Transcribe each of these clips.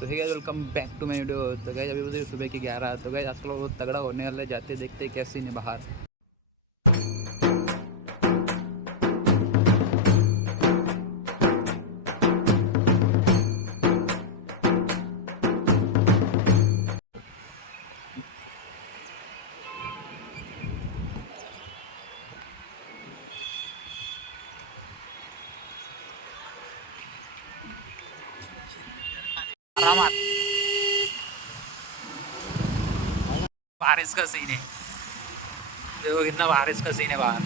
तो है guys, welcome back to my video. तो गाइस अभी बजे सुबह के 11। तो गाइस आजकल बहुत तगड़ा होने वाला है, जाते देखते कैसे नहीं बाहर। आरामात बारिश का सीन है, देखो कितना बारिश का सीन है बाहर।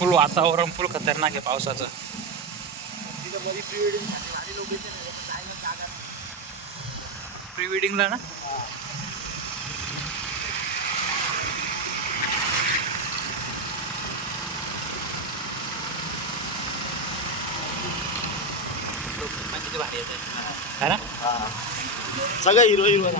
फुल वातावरण फुल खतरनाक आहे पावसाचं। प्री वेडिंगला ना किती भारी येते है ना, सगळं हिरो हिरो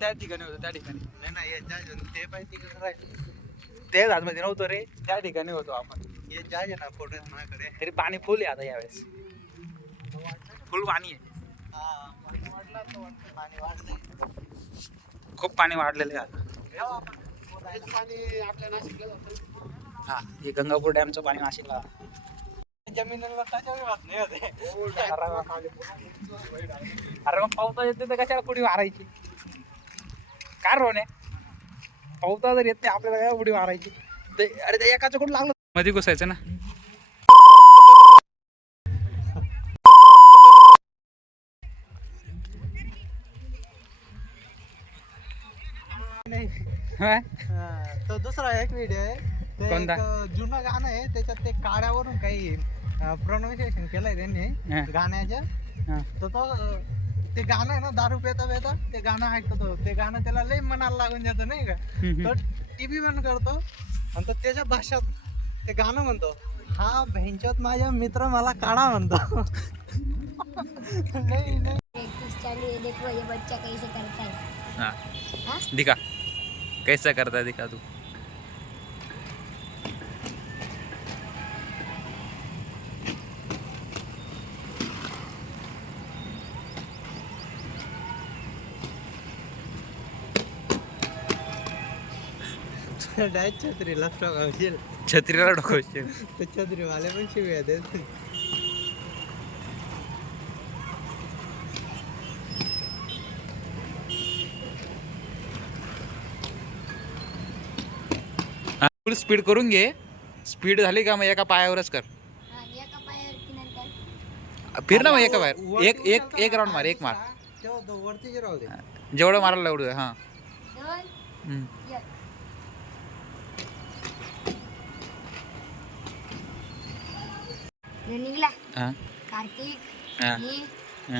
त्या ठिकाणी होतो, त्या ठिकाणी नाही ते पाहिजे ते झाडमध्ये नव्हतो रे, त्या ठिकाणी होतो आपण। हे जहाज आहे ना फोटो माझ्याकडे तरी पाणी फुल आहे आता यावेळेस, फुल पाणी आहे, पाणी वाढलंय खूप पाणी वाढलेलं आहे आता। पाणी आपल्या नाशिकला जातं. हा, हे गंगापूर डॅमचं पाणी नाशिकला जमिनीला त्याच्यावर वाहत नाही होते. अरे मग पावता येते तर कशाला पुढे मारायची, काय रोने पावता जर येते आपल्याला काय उडी मारायची। ते अरे ते एकाचं कुठं लागलं मध्ये घुसायचं ना। तो दुसरा एक व्हिडिओ आहे, ते कोणता? एक जुनं गाणं आहे, त्याच्यात ते काड्यावरून काही प्रोनाउन्सिएशन केलंय त्यांनी गाण्याच्या। तर तो ते गाणं आहे ना, दारू पेता पेता ते गाणं ऐकतो तो, ते गाणं त्याला लई मनाला लागून जातं नाही का। तो टीव्ही बंद करतो आणि तो त्याच्या भाषात ते गाणं म्हणतो, हा भेंचोत माझा मित्र मला काढा म्हणतो। नाही नाही चालू है, देखो ये बच्चा कैसे करता है। हाँ दिखा कैसा करता है, दिखा तू। डायरेक्ट छत्रीला ठोकावशील, छत्रीला डोकवशील। तर छत्रीवाले पण शिव्या देत। फुल स्पीड करून घे, स्पीड झाली का मग एका पायावरच कर, हाँ, ये का पायर नंतर फिर ना मग एका पायावर एक एक एक राऊंड मार, एक मार, तेव्हा वरती राहू दे, जेवढं मारायला एवढं। हा दोन एक। रनिंगला हा कार्तिक, हा मी, हा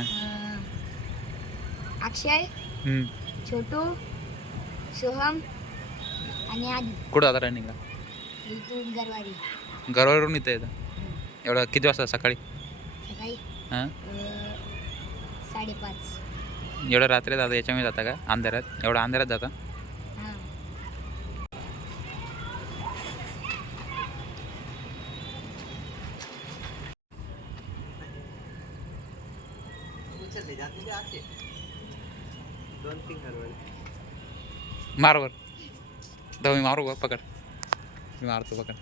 अक्षय, छोटू, सोहम आणि आदी। कुठं जाता रनिंगला? इथून गरवारी घरावरून इथं येतं एवढं किती वाजता सकाळी? सकाळी हां 5:30। एवढं रात्री जाता, याच्यामध्ये जाता का अंधारात? एवढं अंधारात जाता? हाँ, उचलली जाते आखे 2-3 घरवाले। मारवर जाऊ, मी मारू का? पकड, मी मारतो, पकड।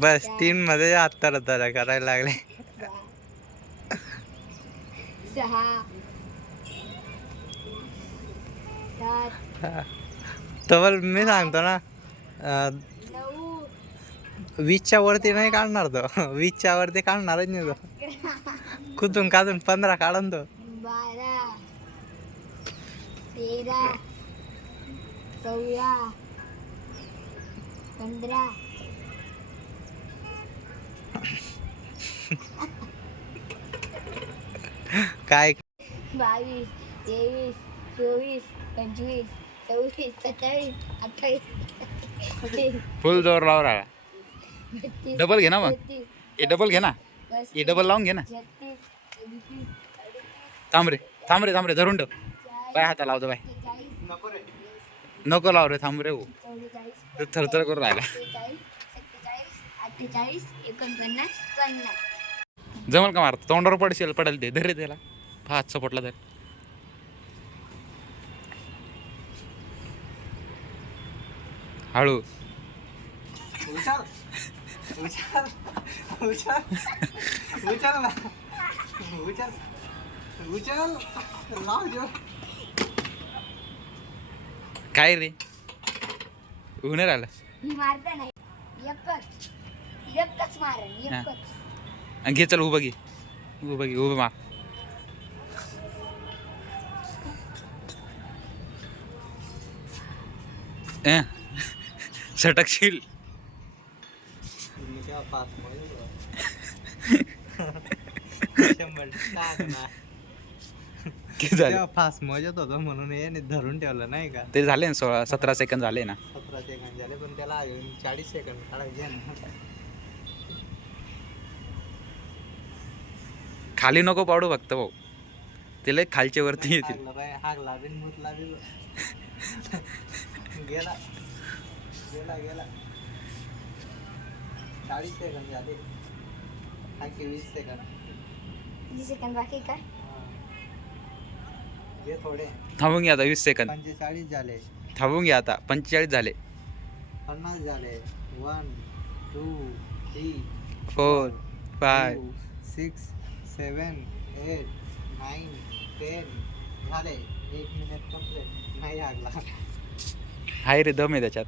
बस 3 मध्ये आता करायला लागले। 6 7 तर मी सांगतो ना, 9 20च्या वरती नाही काढणार तो. 20च्या वरती काढणारच नाही तो. कुठून काढून 15 काढून तो. 12 13 14 15 काय 22 23 24 25 26 27 28 फुल जोर लावर आला. 32 डबल घे ना मग. 33 हे डबल घे ना. हे डबल लावून घे ना. 36 37 थांब रे धरून ठेव. पाय हाता लावतो बाय. 43 नको लाव रे, थांब रे. 44 ते थरथर करून राहिला. 47 48 49 50 जमल का मारत? तोंडावर पडेल ते. धर रे त्याला. हात सपोटला धर. हळू. उचल उचल उचल उचल ना. उचल उचल लाव जो. काय रे उन्हे राहिलं. मी मारता नाही. एकच मारेन एकच. आणि घे चल. उभं मार. सटकशील. मी तेव्हा पास किती झाले? तेव्हा फास्ट मजत होतो म्हणून याने धरून ठेवलं नाही का. ते झाले ना 17 सेकंद झाले ना. 17 सेकंद झाले पण त्याला अजून 40 सेकंद काढायचे ना. खाली नको पाडू फक्त भाऊ. ते लय खालच्या वरती येतील. हागला बिन मुतला बिन. गेला गेला गेला. 40 सेकंद झाले. आणखी 20 सेकंद. 20 सेकंद बाकी का? घे थोडे. थांबून घ्या आता 20 सेकंद. 45 झाले. थांबून घ्या आता. 45 झाले. 50 झाले. 1 2 3 4 5 6 7 8 9 10 झाले. 1 मिनिट कंप्लीट. नाही लागला. हाय रे दम आहे त्याच्यात.